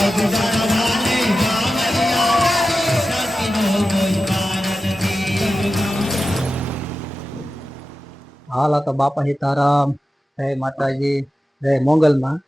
હાલ તો બાપા સીતારામ, જય માતાજી, જય મોંગલમાં.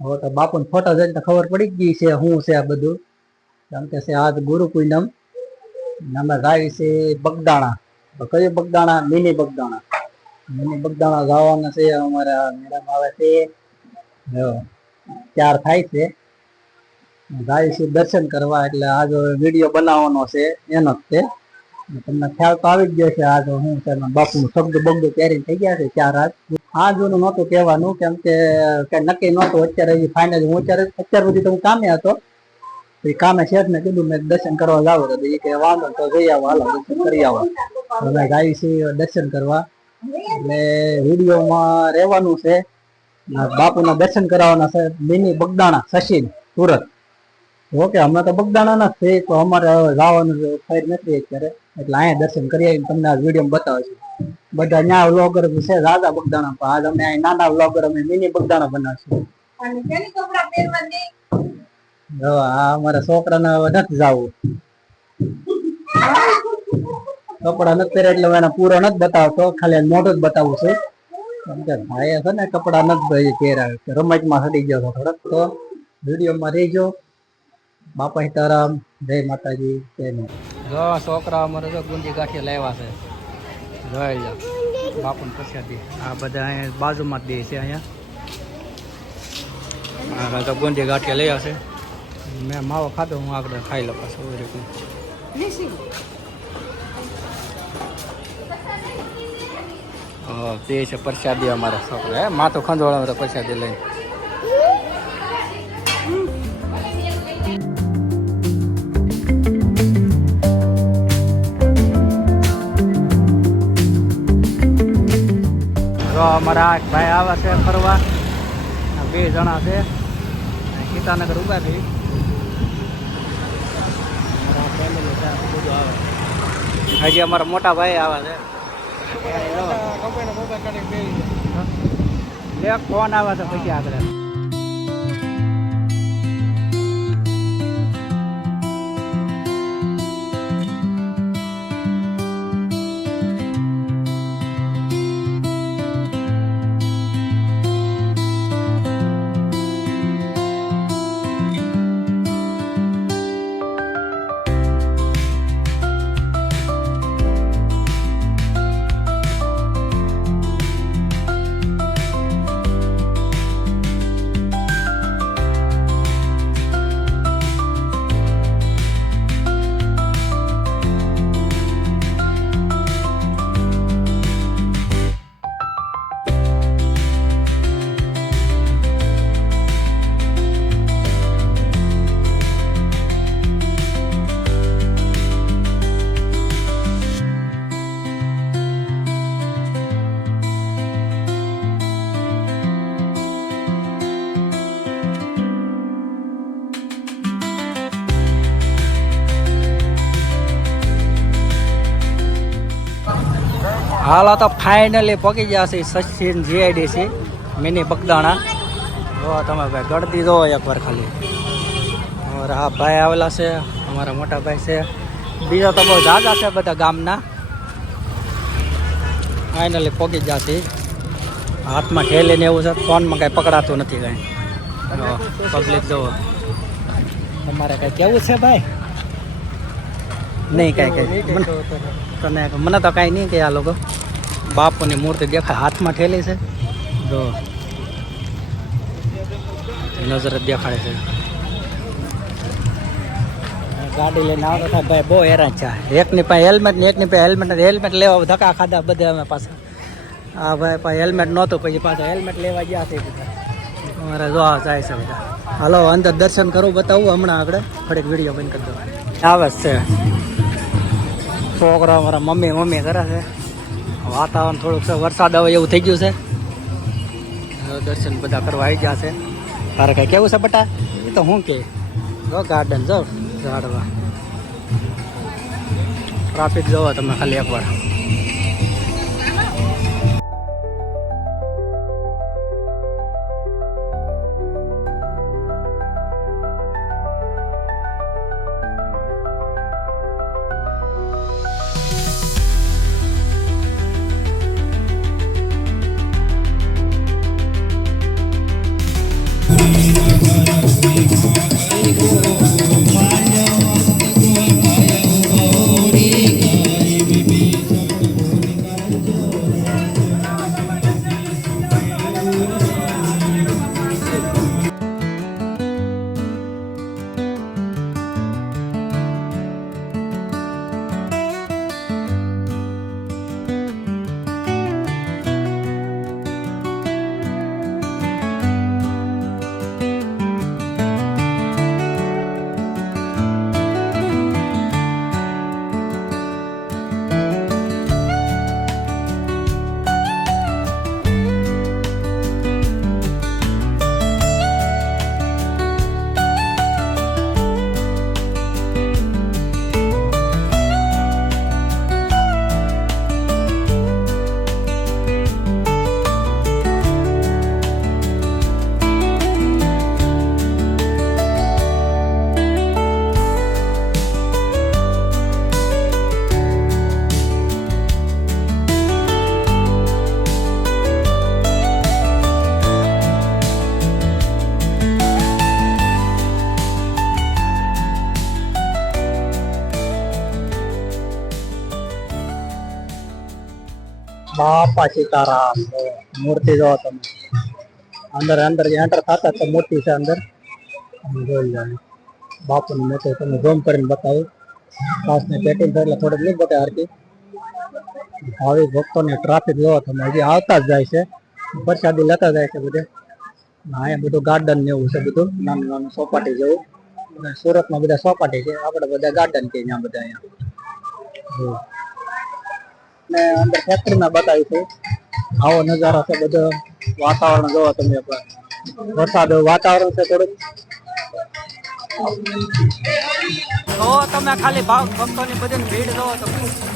હવે તો બાપુ ફોટા જોઈને ખબર પડી ગઈ છે શું છે આ બધું. કેમ કે છે આજ ગુરુ પૂનમ, અમે જાય છે બગદાણા. કયું બગદાણા? મિની બગદાણા. મિની બગદાણા જવાના છે. અમારા મેડમ આવે છે, ત્યાર થાય છે. જાય છે દર્શન કરવા, એટલે આજ વિડીયો બનાવવાનો છે એનો જ છે. તમને ખ્યાલ તો આવી જ ગયો છે આજ હું છે બાપુ નું શબ્દ બગડો પહેરીને થઈ ગયા છે ચાર આજ નું નહોતું કહેવાનું, કેમ કે કઈ નક્કી નહોતું. અત્યારે ફાઇનલ હું અત્યાર સુધી તો હું કામે હતો. કામે શેઠ ને કીધું મેં દર્શન કરવા જાવ તો એ કે વાંધો તો જઈ આવો, હાલો દર્શન કરી આવો. અમે જાય છીએ દર્શન કરવા, એટલે વિડીયોમાં રહેવાનું છે. બાપુના દર્શન કરાવવાના છે. મિની બગદાણા સચિન સુરત. ઓકે, અમે તો બગદાણા ના છે તો અમારે જવાનું ફેર નથી અત્યારે, એટલે અહીંયા દર્શન કરી આવીને તમને આ વિડીયો બતાવીશું. બધા ત્યાં વ્લોગર છે રાજા બગદાણા, પણ આજ અમે અહીં નાના વ્લોગર અમે મિની બગદાણા બનાવશું. આ અમારા છોકરાને નથી જવું, કપડા નથી પહેર્યા એટલે એને પૂરો નથી બતાવતો, ખાલી મોઢું જ બતાવું છું. કેમ કે ભાઈ છે ને કપડા નથી પહેર્યા, રમતમાં સડી ગયો થોડોક. તો વિડીયોમાં રહેજો. બાપા સીતારામ, જય માતાજી, જય માતા. છોકરા અમારે તો ગુંજી ગાંઠિયા લાવ્યા છે, જોઈ લો બાપુને પ્રસાદી. આ બધા અહીંયા બાજુમાં જ દે છે. અહીંયા તો ગુંજી ગાંઠિયા લઈ આવશે. મેં માવો ખાધો, હું આગળ ખાઈ લો પાછું એવી રીતનું. તે છે પ્રસાદી અમારા છોકરા. માથું ખંજોળા તો પ્રસાદી લઈને. અમારા ભાઈ આવે છે ફરવા, બે જણા છે. ગીતાનગર ઉભા થઈ હજી અમારા મોટા ભાઈ આવે છે. ફોન આવે છે પછી આગળ. હાલ તો ફાઇનલી પહોંચી ગયા છે સચિન જીઆઈડીસી મિની બગદાણા. જો તમે ભાઈ ગળદી દો એકવાર ખાલી. અમારા આ ભાઈ આવેલા છે, અમારા મોટા ભાઈ છે, બીજા તો બહુ જાજા છે બધા ગામના. ફાઇનલી પહોંચી ગયા છે. હાથમાં ઠેલીને એવું છે, ફોનમાં કાંઈ પકડાતું નથી કાંઈ. પબ્લિક જુઓ. તમારે કાંઈ કેવું છે ભાઈ? નહીં કાંઈ તને મને તો કાંઈ નહીં કે આ લોકો બાપુની મૂર્તિ દેખાય હાથમાં ઠેલી છે. જો નજર જ દેખાડે છે. ગાડી લઈને આવતા થાય ભાઈ બહુ હેરાન છે. એકની પાસે હેલ્મેટ ને એકની પાસે હેલ્મેટ લેવા ધક્કા ખાધા બધા અમે પાછા. હા ભાઈ પાસે હેલ્મેટ નહોતું, પછી પાછા હેલ્મેટ લેવા ગયા છે બધા. અમારે જો જાય છે બધા. હાલો અંદર દર્શન કરું, બતાવું હમણાં આગળ થોડીક વિડીયો બંધ કરી દો. આવે છે છોકરા અમારા મમ્મી કરે છે. વાતાવરણ થોડુંક છે, વરસાદ આવે એવું થઈ ગયું છે. દર્શન બધા કરવા આવી ગયા છે. તારે કઈ કેવું છે બટા? એ તો શું કે જો ગાર્ડન જો ઝાડવા, ટ્રાફિક જોવો તમે ખાલી એકવાર. બાપા સીતારામ મૂર્તિ જોવો તમે અંદર અંદર એન્ટર થતા તો મૂર્તિ છે અંદર જોઈ લો બાપુની મૂર્તિ તમને ઝૂમ કરીને બતાવું ખાસ ને પેટિંગ એટલે થોડીક નહીં બતાવે હરકી ભાવિક ભક્તોની ટ્રાફિક જોવો તમે હજી આવતા જ જાય છે પ્રસાદી લેતા જાય છે બધે અહીંયા બધું ગાર્ડન ને એવું છે બધું નાનું નાનું સોપાટી જેવું સુરતમાં બધા સોપાટી છે આપણે બધા ગાર્ડન કે અહીંયા બધા અહીંયા ને અંદર ફેક્ટરીમાં બતાવી છે આવો નજારો છે બધો વાતાવરણ જોવો તમે વરસાદ વાતાવરણ છે થોડુંક તો તમે ખાલી ભાવ ભક્તોની બધી ભીડ જોવો તમે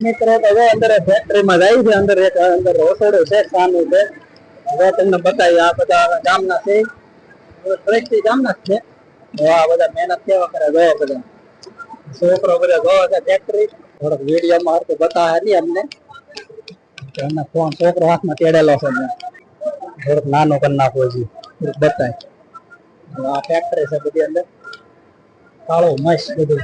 મિત્રો તો અંદર ફેક્ટરીમાં જાય છે અંદર એક અંદર રસોડું છે સાનું છે હવે તમને બતાવી આ બધા ગામના છે ટ્રેકથી ગામના જ છે આ બધા મહેનત કેવા કરે જોયા બધા છોકરો બધા જોવે છે ફેક્ટરી થોડોક વિડીયોમાં હરતું બતાવે નહીં અમને એમને ફોન છોકરો હાથમાં તેડેલો છે થોડોક નાનો કરી નાખવો છે બતાય આ ફેક્ટરી છે બધી અંદર કાળો મસ્ત બધું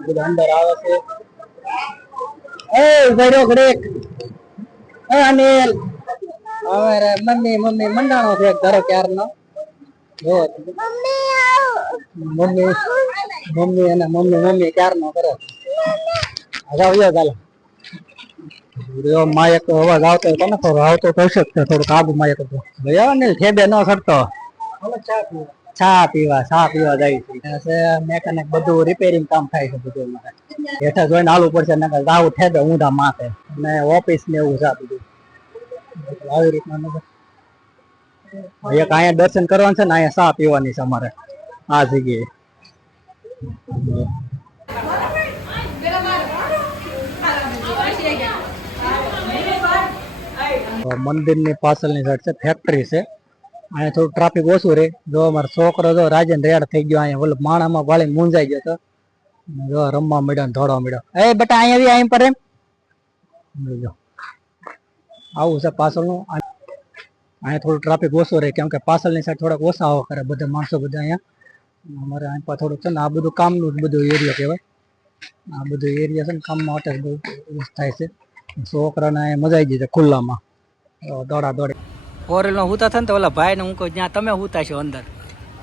બધા અંદર આવે છે એ ભર્યો ઘડેક એ અનિલ હવે મમ્મી મમ્મી મંડાણો છે ઘરે ક્યારનો જો મમ્મી મમ્મી અને મમ્મી મમ્મી ક્યારનો કરે આવ્યો ચાલો માયક અવાજ આવતો હતો ને થોડો આવતો તો હશે થોડુંક આબુ માયક હતો ભાઈ અનિલ ઠેબે ન સરતો ચા પીવા જાય છે મેકેનિક બધું રિપેરિંગ કામ થાય છે બધું હેઠા જોઈને હાલવું પડશે ને જાવું ઠેબે ઊંધા માથે અને ઓફિસ ને એવું છે બધું આવી રીતના એક અહીંયા દર્શન કરવાનું છે ને અહીંયા ચા પીવાની છે અમારે આ જગ્યાએ મંદિરની પાછળની સાઈડ છે ફેક્ટરી છે અહીંયા થોડું ટ્રાફિક ઓછું રહે જો અમારો છોકરો જો રાજન રેડ થઈ ગયો અહીંયા ઓલો માણામાં વાળી મૂંઝાઈ ગયો તો જો રમવા મળ્યો ને દોડવા મળ્યો એ બેટા અહીંયા અહીં પર એમ જો આવું છે પાછળનું અહીંયા થોડું ટ્રાફિક ઓછું રહે કેમ કે પાછળની સાઈડ થોડાક ઓછા આવો કરે બધા માણસો બધા અહીંયા અમારે અહીં પર થોડુંક છે ને આ બધું કામનું જ બધું એરિયા કહેવાય આ બધું એરિયા છે ને કામમાં અટેચ બહુ થાય છે છોકરાને અહીંયા મજા આવી ગઈ છે ખુલ્લામાં દોડા દોડી ફોરેલનો હુતા થાય ને તો ઓલા ભાઈને હું કહું જ્યાં તમે હુતા છો અંદર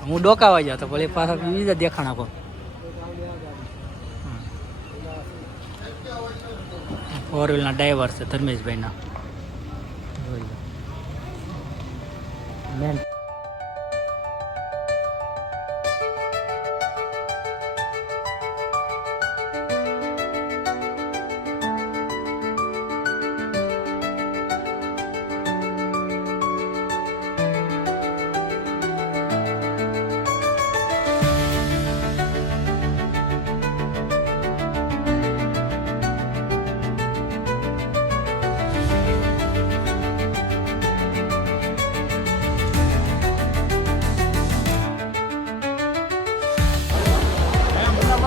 હું ડોકાવા જાઉં તો ભલે પાછા બીજા દેખાણ આપો ફોર વ્હીલના ડ્રાઈવર છે ધર્મેશભાઈના મેન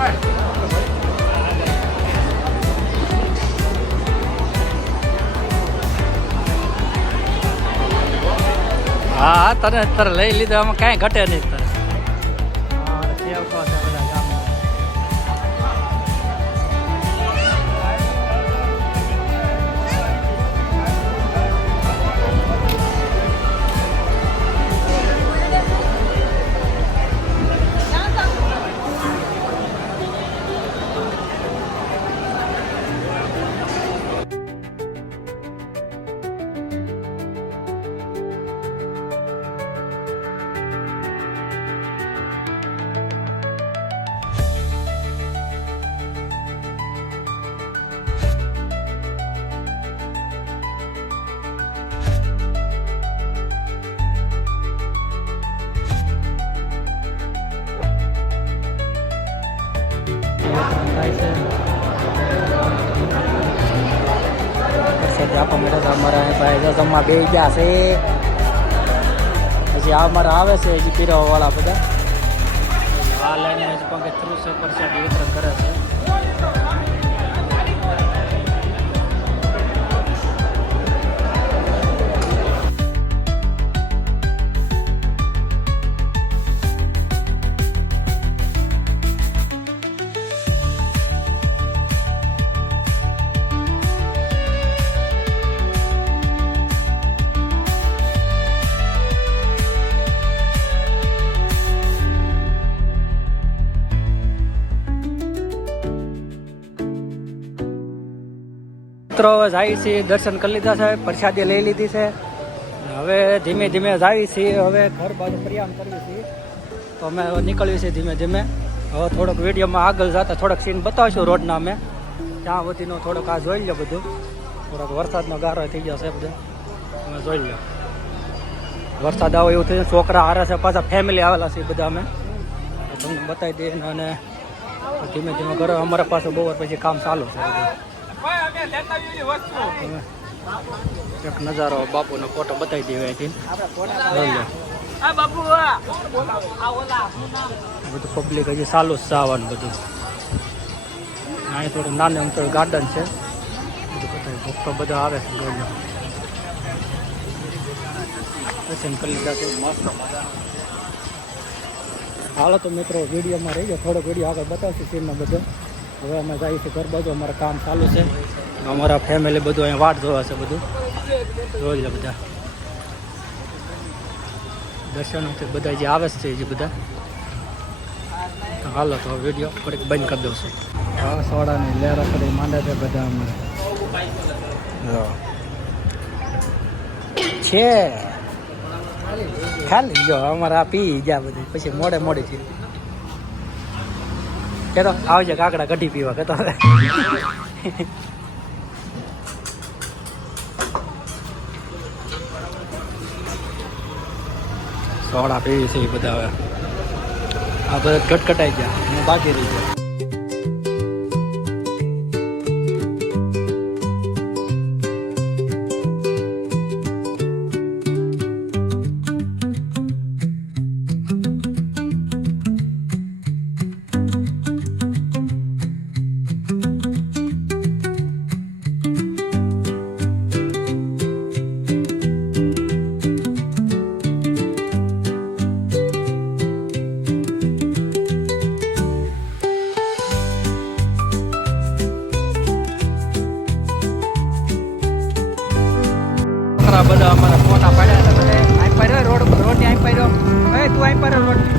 હા હા તને તારે લઈ લીધો આમાં કાંઈ ઘટે નહીં તારે હા સેવકો છે બધા ગામમાં આપવા મળ્યા અમારા ભાઈ જમવા બે ગયા છે પછી આ અમારા આવે છે હજી પીરાવા વાળા બધા આ લઈને હજી પગે 30% વિતરણ કરે છે મિત્રો જાય છે દર્શન કરી લીધા છે પ્રસાદી લઈ લીધી છે હવે ધીમે ધીમે જાય છે હવે ઘર બાજુ પ્રયાણ કરવી છીએ તો અમે નીકળીએ છીએ ધીમે ધીમે હવે થોડોક વિડીયોમાં આગળ જતા થોડોક સીન બતાવીશું રોડના અમે ત્યાં સુધીનો થોડોક આ જોઈ લો બધું થોડોક વરસાદનો ગારો થઈ ગયો છે બધું અમે જોઈ લો વરસાદ આવે એવું થયું છોકરા હારે છે પાછા ફેમિલી આવેલા છે બધા અમે તમને બતાવી દઈએ અને ધીમે ધીમે ઘરે અમારા પાસે બહુ પછી કામ ચાલુ છે એક નજારો બાપુનો ફોટો બતાવી દેવાય છે બધું પબ્લિક હજી ચાલુ જ આવવાનું બધું અહીંયા થોડું નાનું અમથું ગાર્ડન છે બધું બતાવી ભક્તો બધા આવે છે જોઈ દર્શન કરી લીધા છે મસ્ત હાલો તો મિત્રો વિડીયોમાં રહી જાય થોડોક વિડીયો આગળ બતાવશું સીનમાં બધો હવે અમે જઈએ છીએ ઘર બાજુ અમારું કામ ચાલુ છે અમારા ફેમિલી બધું અહીંયા વાટ જોવા છે બધું જોઈ લે બધા દર્શન બધા જે આવે છે જે બધા હાલો તો વિડીયો થોડીક બંધ કરી દઉં છું હા સોડાની લહેરા કરી માંડે છે બધા અમારે છે ખાલી જો અમારે આ પી ગયા બધું પછી મોડે મોડી છે કેતો આવજે કાકડા કઢી પીવા કેતો સોડા પીવી છે એ બધા હવે આ બધા કટકટાઈ ગયા અને બાકી રહી ગયા બધા અમારા ફોટા પાડ્યા હતા બધા આઈ પડ્યો રોડ ની આઈ પડ્યો તું આઈ પડ્યો રોડ